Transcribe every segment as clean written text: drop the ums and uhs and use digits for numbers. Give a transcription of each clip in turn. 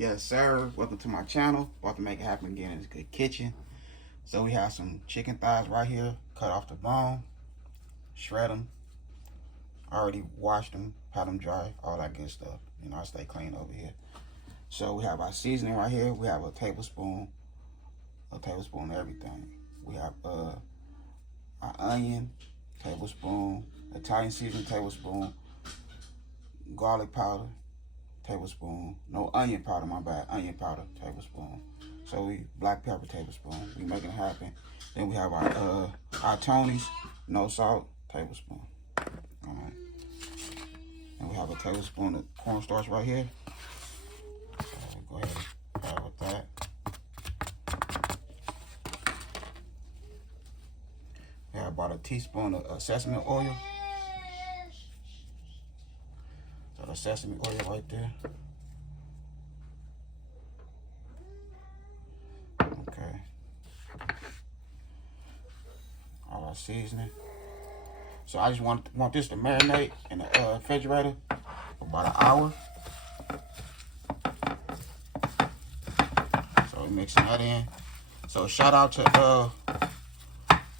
Yes, sir. Welcome to my channel. About to make it happen again in this good kitchen. So we have some chicken thighs right here. Cut off the bone. Shred them. Already washed them. Pat them dry. All that good stuff. You know, I stay clean over here. So we have our seasoning right here. We have a tablespoon of everything. We have our onion, tablespoon, Italian seasoning, tablespoon, garlic powder, tablespoon, no onion powder, my bad, onion powder, tablespoon. So we black pepper, tablespoon. We making it happen. Then we have our Tonys, no salt, tablespoon. All right. And we have a tablespoon of cornstarch right here. Go ahead and add with that. We have about a teaspoon of sesame oil. So the sesame oil right there. Okay. All our seasoning. So I just want this to marinate in the refrigerator for about an hour. So we're mixing that in. So shout out to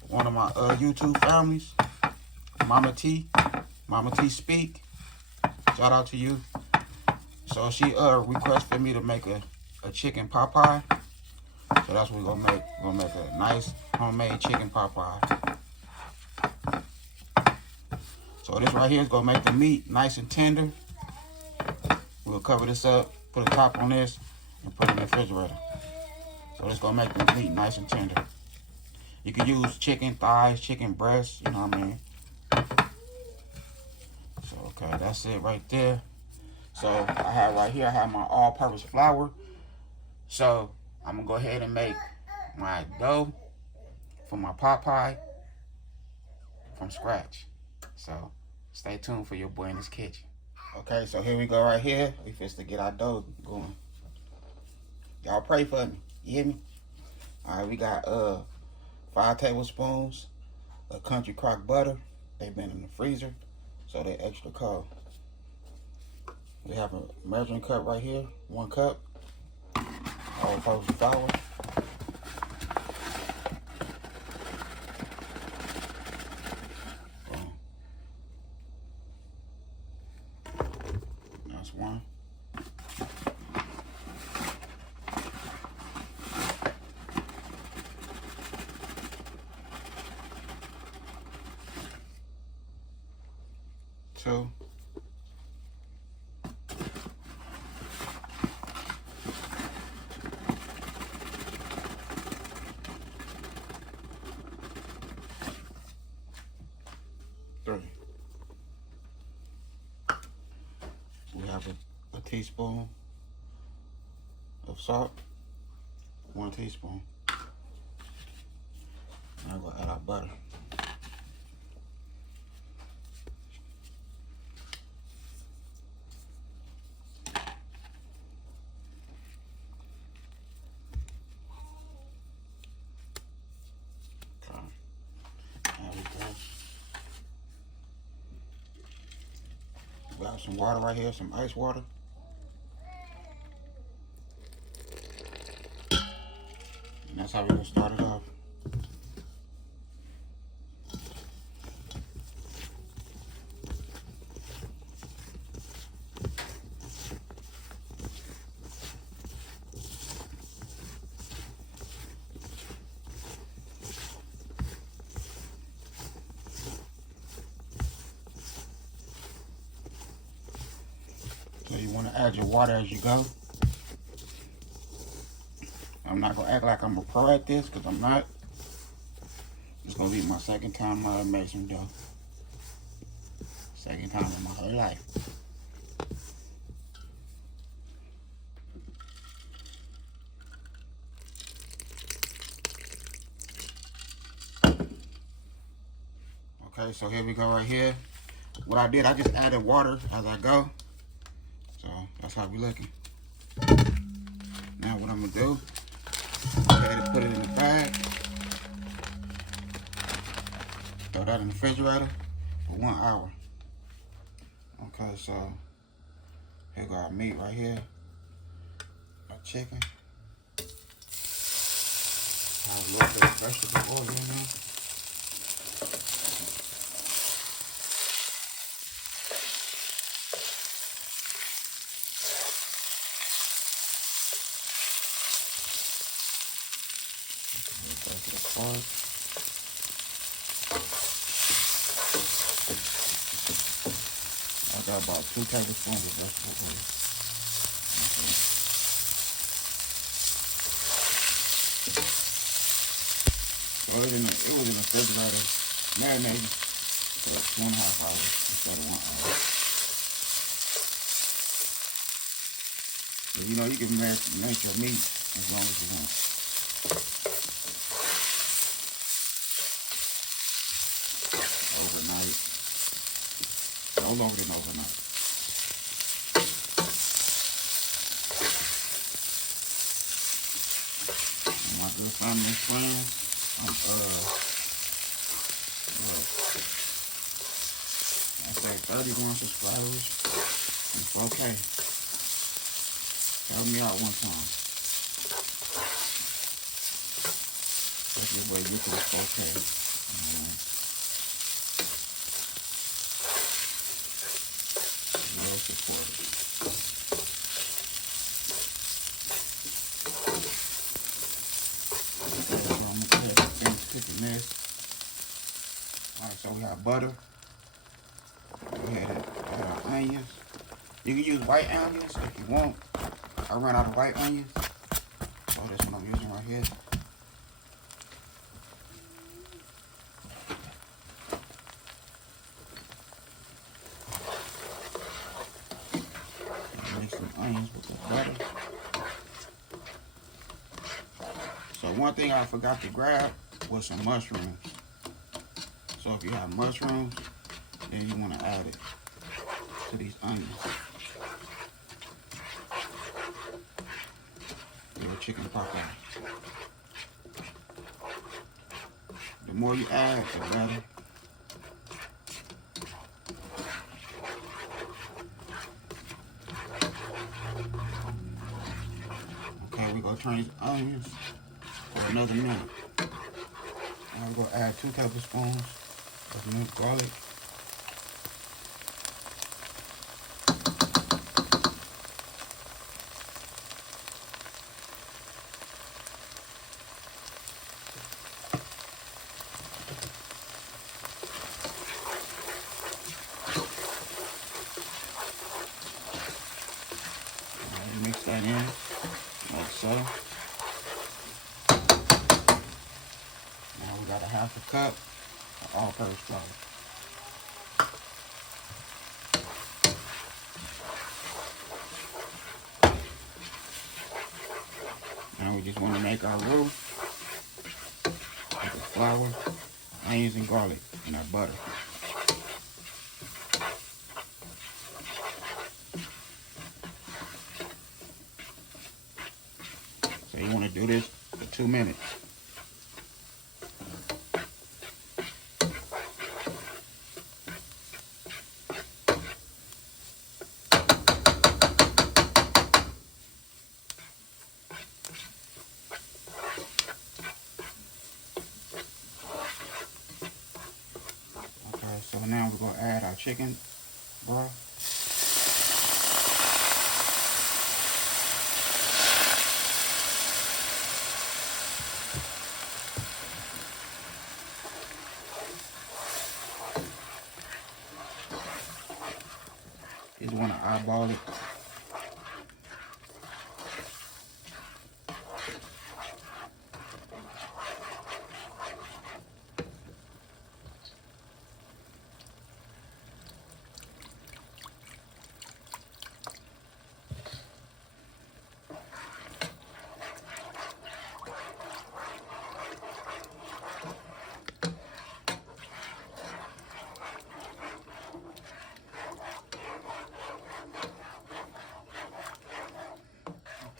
one of my YouTube families, Mama T Speak. Shout out to you. So she requested me to make a chicken pot pie. So that's what we're gonna make. We're gonna make a nice homemade chicken pot pie. So this right here is gonna make the meat nice and tender. We'll cover this up, put a top on this, and put it in the refrigerator. So this gonna make the meat nice and tender. You can use chicken thighs, chicken breasts, you know what I mean? So, okay, that's it right there. So, I have right here, I have my all-purpose flour. So, I'm going to go ahead and make my dough for my pot pie from scratch. So, stay tuned for your boy in this kitchen. Okay, so here we go right here. We fixed to get our dough going. Y'all pray for me. You hear me? All right, we got 5 tablespoons of country crock butter. They've been in the freezer, so they're extra cold. We have a measuring cup right here, 1 cup. All-purpose flour. That's 1. Two. 3. We have a teaspoon of salt, 1 teaspoon. Now we'll add our butter. We have some water right here, some ice water. And that's how we're gonna start it off. So you want to add your water as you go. I'm not going to act like I'm a pro at this because I'm not. It's going to be my second time I made some dough. Second time in my whole life. Okay, so here we go right here. What I did, I just added water as I go. So that's how we looking. Now what I'm gonna do, go ahead and put it in the bag. Throw that in the refrigerator for 1 hour. Okay, so here go our meat right here. chicken. Have a little bit of vegetable oil in there. Go to the pork. I got about 2 tablespoons of vegetable oil. So it was in the refrigerator, marinated for 2.5 hours instead of 1 hour. So, you know, you can make your meat as long as you want. Overnight. No longer than overnight. And my good family and friends, I say 31 subscribers and 4K. Help me out one time. That's your way you can 4K. Well supported. So I'm gonna go ahead and finish cooking this. Alright, so we have butter. Go ahead and add our onions. You can use white onions if you want. I ran out of white onions, so this one I'm using right here. Mix some onions with the butter. So one thing I forgot to grab was some mushrooms. So if you have mushrooms, then you want to add it to these onions. Little chicken pot pie. The more you add, the better. Okay, we're going to turn these onions for another minute. I'm going to add 2 tablespoons of minced garlic. Mix that in like so. Now we got a 1/2 cup of all-purpose flour. Now we just want to make our roux with the flour, onions, and garlic, and our butter. So you want to do this for 2 minutes. Okay, so now we're going to add our chicken broth. You just want to eyeball it.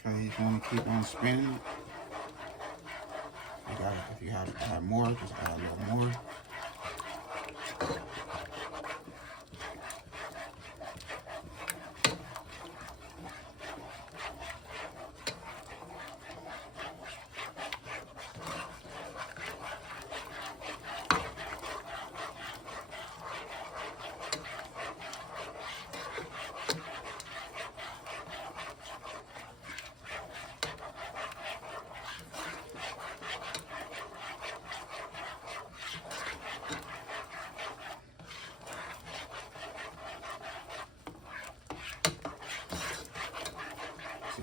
Okay, you just want to keep on spinning it. If you have to add more, just add a little more.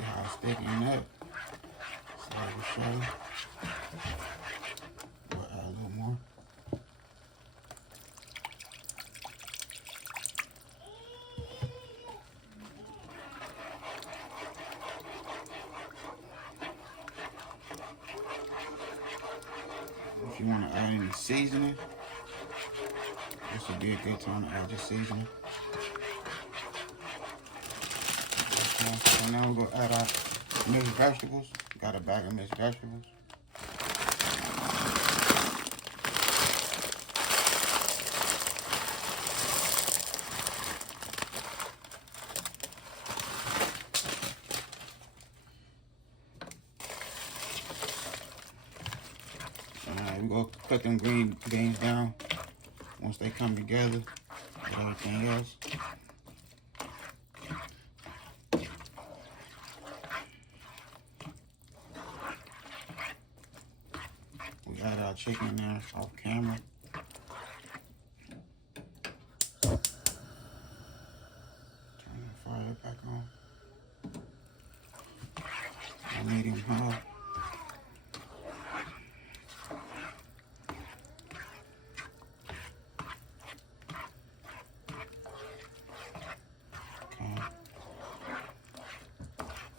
how it's sticking up. So I will show you. We'll add a little more. If you want to add any seasoning, this would be a good time to add your seasoning. Okay, so now we're going to add our mixed vegetables. Got a bag of mixed vegetables. Alright, we're going to put them green beans down once they come together with everything else. We add our chicken in there off camera. Turn the fire back on. Medium high.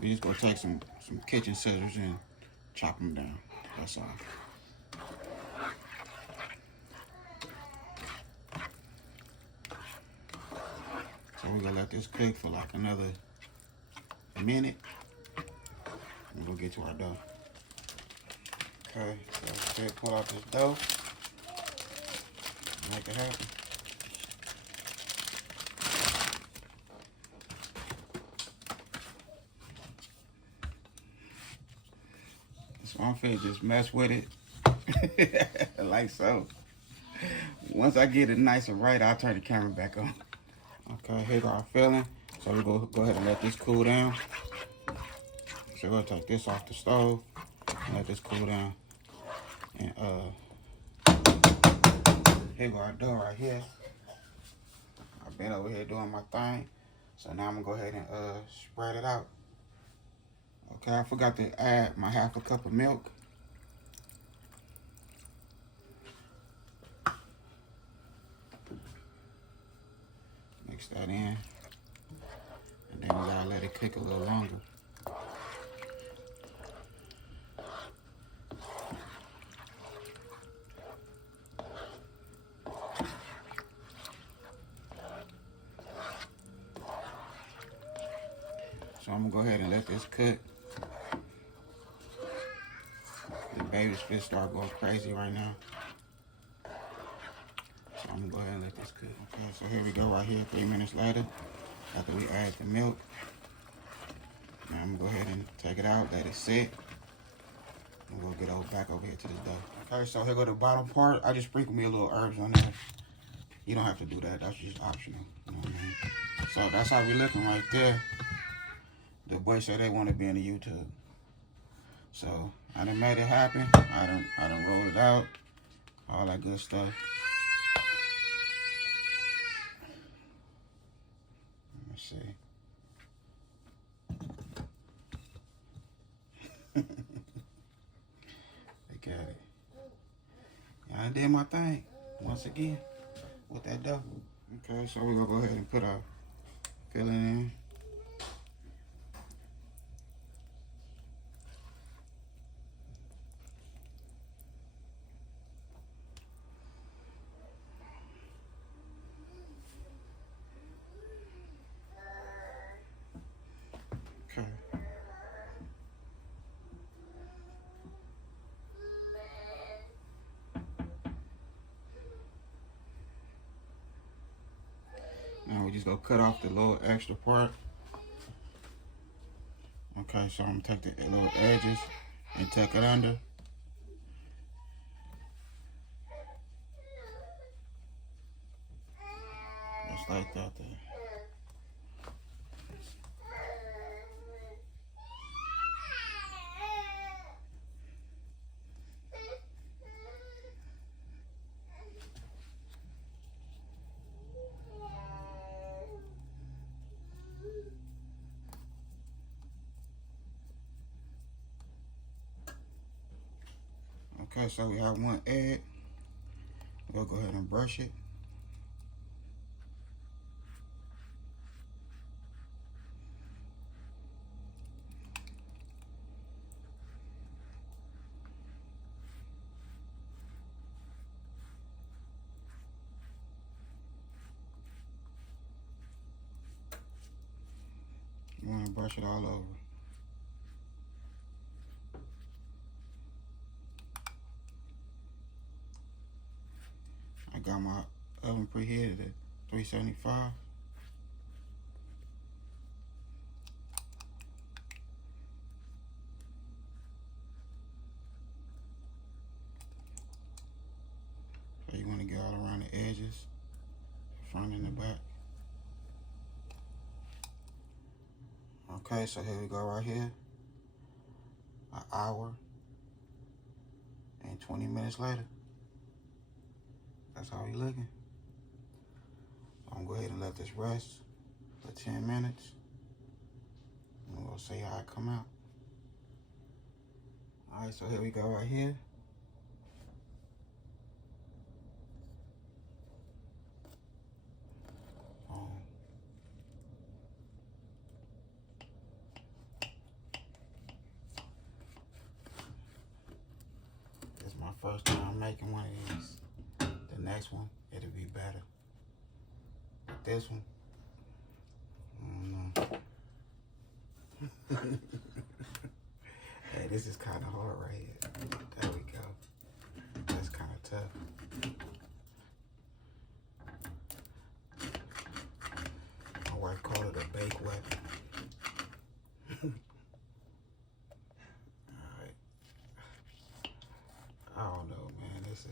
We just gonna take some kitchen scissors and chop them down. That's all. So we're gonna let this cook for like another minute. And we'll get to our dough. Okay, so let's pull out this dough. Make it happen. So I'm finna just mess with it like so. Once I get it nice and right, I'll turn the camera back on. Okay, here's our filling. So we're gonna go ahead and let this cool down. So we're gonna take this off the stove and let this cool down. And here go our dough right here. I've been over here doing my thing. So now I'm gonna go ahead and spread it out. Okay, I forgot to add my half a cup of milk. Mix that in. And then we gotta let it cook a little longer. So I'm gonna go ahead and let this cook. The baby's fit start going crazy right now. So I'm gonna go ahead and let this cook. Okay, so here we go right here, 3 minutes later, after we add the milk. Now I'm gonna go ahead and take it out, let it sit. And we'll get back over here to this dough. Okay, so here go the bottom part. I just sprinkle me a little herbs on there. You don't have to do that, that's just optional. You know what I mean? So that's how we looking right there. The boys say they want to be in the YouTube. So I done made it happen. I done rolled it out. All that good stuff. Let me see. Look at it. Yeah, I did my thing once again with that dough. Okay, so we're gonna go ahead and put our filling in. Okay. Now we just gonna cut off the little extra part. Okay, so I'm gonna take the little edges and tuck it under. Just like that there. Okay, so we have one egg. We'll go ahead and brush it. You want to brush it all over. I got my oven preheated at 375. So you want to get all around the edges, the front and the back. Okay, so here we go right here. An hour and 20 minutes later. That's how we looking. So I'm gonna go ahead and let this rest for 10 minutes. And we'll see how it come out. All right, so here we go right here. This is my first time making one of these. The next one, it'll be better. But this one, I don't know. Hey, this is kind of hard right here. There we go. That's kind of tough. My wife called it a bake weapon. Alright. I don't know, man. This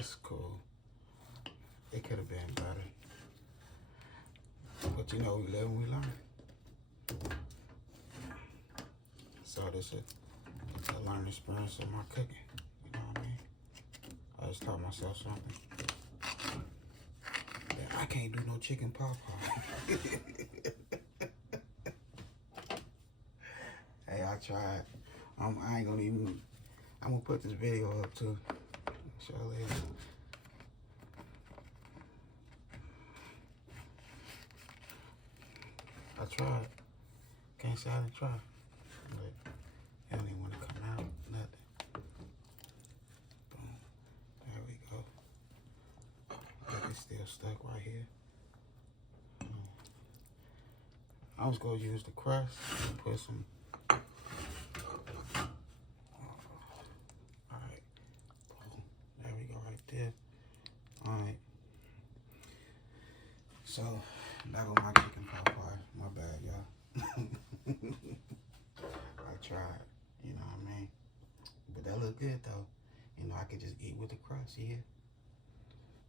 is cool. It could have been better. But you know, we live and we learn. So this is a learning experience of my cooking. You know what I mean? I just taught myself something. I can't do no chicken pot pie. Hey, I tried. I ain't gonna even. I'm gonna put this video up too. Show later. I tried. Can't say I didn't try. But it don't even want to come out. Nothing. Boom. There we go. It's still stuck right here. I was gonna use the crust and put some. Alright. Boom. There we go right there. Alright. So, that was my chicken pot pie. My bad, y'all. I tried, you know what I mean? But that looked good though. You know, I could just eat with the crust, yeah.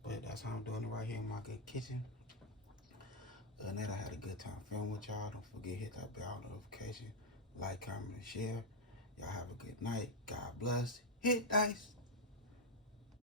But that's how I'm doing it right here in my good kitchen. Other than that, I had a good time filming with y'all. Don't forget, hit that bell notification, like, comment, and share. Y'all have a good night. God bless. Hit dice.